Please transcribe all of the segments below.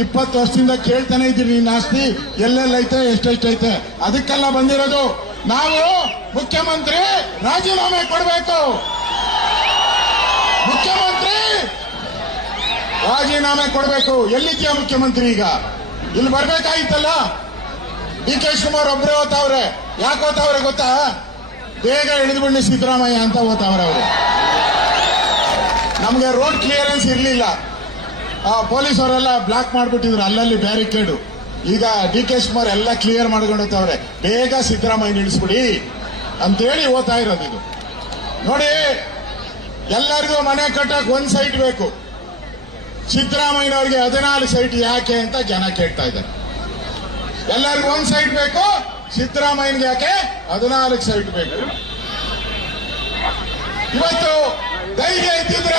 ಇಪ್ಪತ್ತು ವರ್ಷದಿಂದ ಕೇಳ್ತಾನೆ ಇದ್ದೀರಿ ನಿನ್ನ ಆಸ್ತಿ ಎಲ್ಲೆಲ್ಲೈತೆ ಎಷ್ಟೆಷ್ಟೈತೆ ಅದಕ್ಕೆಲ್ಲ ಬಂದಿರೋದು ನಾವು ಮುಖ್ಯಮಂತ್ರಿ ರಾಜೀನಾಮೆ ಕೊಡಬೇಕು. ಮುಖ್ಯಮಂತ್ರಿ ರಾಜೀನಾಮೆ ಕೊಡಬೇಕು. ಎಲ್ಲಿದ್ಯಾ ಮುಖ್ಯಮಂತ್ರಿ ಈಗ? ಇಲ್ಲಿ ಬರ್ಬೇಕಾಗಿತ್ತಲ್ಲ? ಡಿ ಕೆ ಶಿವಕುಮಾರ್ ಒಬ್ಬರೇ ಓದ್ತಾವ್ರೆ. ಯಾಕೆ ಓತಾವ್ರೆ ಗೊತ್ತಾ? ಬೇಗ ಇಳಿದ್ಬಿಡ್ಲಿ ಸಿದ್ದರಾಮಯ್ಯ ಅಂತ ಓದ್ತಾವ್ರೆ ಅವರು. ನಮಗೆ ರೋಡ್ ಕ್ಲಿಯರೆನ್ಸ್ ಇರಲಿಲ್ಲ. ಪೊಲೀಸ್ ಅವರೆಲ್ಲ ಬ್ಲಾಕ್ ಮಾಡಿಬಿಟ್ಟಿದ್ರು, ಅಲ್ಲಲ್ಲಿ ಬ್ಯಾರಿಕೇಡು. ಈಗ ಡಿ ಕೆ ಶಿವಕುಮಾರ್ ಎಲ್ಲ ಕ್ಲಿಯರ್ ಮಾಡ್ಕೊಂಡವ್ರೆ ಬೇಗ ಸಿದ್ದರಾಮಯ್ಯ ನಿಲ್ಲಿಸ್ಬಿಡಿ ಅಂತೇಳಿ ಓದ್ತಾ ಇರೋದು ಇದು. ನೋಡಿ, ಎಲ್ಲರಿಗೂ ಮನೆ ಕಟ್ಟಕ್ ಒಂದ್ ಸೈಟ್ ಬೇಕು. ಸಿದ್ದರಾಮಯ್ಯನವ್ರಿಗೆ ಹದಿನಾಲ್ಕು ಸೈಟ್ ಯಾಕೆ ಅಂತ ಜನ ಕೇಳ್ತಾ ಇದ್ದಾರೆ. ಎಲ್ಲರಿಗೂ ಒಂದ್ ಸೈಟ್ ಬೇಕು, ಸಿದ್ದರಾಮಯ್ಯನ್ಗೆ ಯಾಕೆ ಹದಿನಾಲ್ಕು ಸೈಟ್ ಬೇಕು. ಇವತ್ತು ಧೈರ್ಯ ಇದ್ದಿದ್ರೆ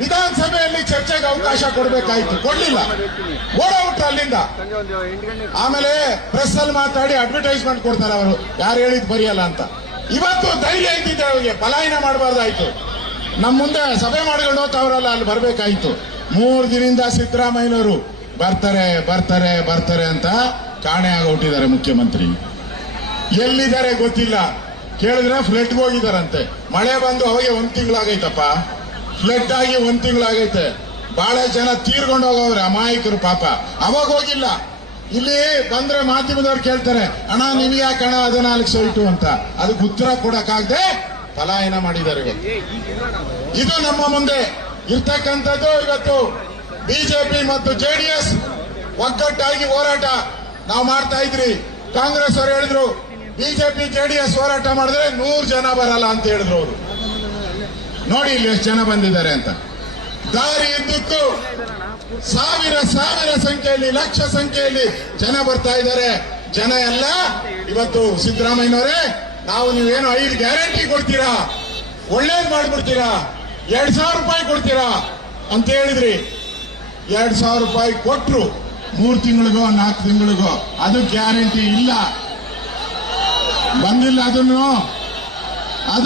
ವಿಧಾನಸಭೆಯಲ್ಲಿ ಚರ್ಚೆಗೆ ಅವಕಾಶ ಕೊಡಬೇಕಾಯ್ತು. ಕೊಡ್ಲಿಲ್ಲ. ಓಡೌಟ್ ಅಲ್ಲಿಂದ. ಆಮೇಲೆ ಪ್ರೆಸ್ ಅಲ್ಲಿ ಮಾತಾಡಿ ಅಡ್ವರ್ಟೈಸ್ಮೆಂಟ್ ಕೊಡ್ತಾರೆ ಅವರು. ಯಾರು ಹೇಳಿದ್ ಬರೆಯಲ್ಲ ಅಂತ. ಇವತ್ತು ಧೈರ್ಯ ಇದ್ದಿದ್ದೆ ಅವರಿಗೆ. ಪಲಾಯನ ಮಾಡಬಾರ್ದಾಯ್ತು. ನಮ್ಮ ಮುಂದೆ ಸಭೆ ಮಾಡ್ಕೊಂಡು ಹೋಗ್ತಾವ್ರಲ್ಲ ಅಲ್ಲಿ ಬರ್ಬೇಕಾಯ್ತು. ಮೂರು ದಿನದಿಂದ ಸಿದ್ದರಾಮಯ್ಯನವರು ಬರ್ತಾರೆ ಬರ್ತಾರೆ ಬರ್ತಾರೆ ಅಂತ ಕಾಣೆ ಆಗೋಟಿದ್ದಾರೆ ಮುಖ್ಯಮಂತ್ರಿ. ಎಲ್ಲಿದ್ದಾರೆ ಗೊತ್ತಿಲ್ಲ. ಕೇಳಿದ್ರೆ ಫ್ಲಡ್ಗೆ ಹೋಗಿದಾರಂತೆ ಮಳೆ ಬಂದು ಅವಾಗೆ ಒಂದು ತಿಂಗಳಾಗೈತಪ್ಪ. ಫ್ಲಡ್ ಆಗಿ ಒಂದ್ ತಿಂಗಳಾಗೈತೆ. ಬಹಳ ಜನ ತೀರ್ಕೊಂಡು ಹೋಗವ್ರೆ ಅಮಾಯಕರು ಪಾಪ. ಅವಾಗ ಹೋಗಿಲ್ಲ. ಇಲ್ಲಿ ಬಂದ್ರೆ ಮಾಧ್ಯಮದವ್ರು ಕೇಳ್ತಾರೆ, ಅಣ್ಣ, ನಿಮ್ಗೆ ಯಾಕೆ ಹಣ ಹದಿನಾಲ್ಕು ಸೈಟು ಅಂತ? ಅದಕ್ಕೆ ಉತ್ತರ ಕೊಡಕ್ಕಾಗದೆ ಪಲಾಯನ ಮಾಡಿದ್ದಾರೆ ಇದು ನಮ್ಮ ಮುಂದೆ ಇರ್ತಕ್ಕಂಥದ್ದು ಇವತ್ತು ಬಿಜೆಪಿ ಮತ್ತು ಜೆಡಿಎಸ್ ಒಗ್ಗಟ್ಟಾಗಿ ಹೋರಾಟ ನಾವು ಮಾಡ್ತಾ ಇದ್ರಿ. ಕಾಂಗ್ರೆಸ್ ಅವರು ಹೇಳಿದ್ರು, ಬಿಜೆಪಿ, ಜೆಡಿಎಸ್ ಹೋರಾಟ ಮಾಡಿದ್ರೆ ನೂರು ಜನ ಬರಲ್ಲ ಅಂತ ಹೇಳಿದ್ರು ಅವರು. ನೋಡಿ ಇಲ್ಲಿ ಎಷ್ಟು ಜನ ಬಂದಿದ್ದಾರೆ ಅಂತ. ದಾರಿ ಇದ್ದಕ್ಕೂ ಸಾವಿರ ಸಾವಿರ ಸಂಖ್ಯೆಯಲ್ಲಿ, ಲಕ್ಷ ಸಂಖ್ಯೆಯಲ್ಲಿ ಜನ ಬರ್ತಾ ಇದ್ದಾರೆ. ಜನ ಎಲ್ಲ ಇವತ್ತು ಸಿದ್ದರಾಮಯ್ಯನವರೇ, ನಾವು ನೀವೇನು ಐದು ಗ್ಯಾರಂಟಿ ಕೊಡ್ತೀರಾ? ಒಳ್ಳೇದು ಮಾಡ್ಬಿಡ್ತೀರಾ? ಎರಡ್ ಸಾವಿರ ರೂಪಾಯಿ ಕೊಡ್ತೀರಾ? ಅಂತ ಹೇಳಿದ್ರಿ. ಎರಡ್ ಸಾವಿರ ರೂಪಾಯಿ ಕೊಟ್ರು. ಮೂರ್ ತಿಂಗಳಿಗೋ, ನಾಲ್ಕು ತಿಂಗಳಿಗೋ, ಅದು ಗ್ಯಾರಂಟಿ ಇಲ್ಲ. ಬಂದಿಲ್ಲ ಅದನ್ನು. ಅದು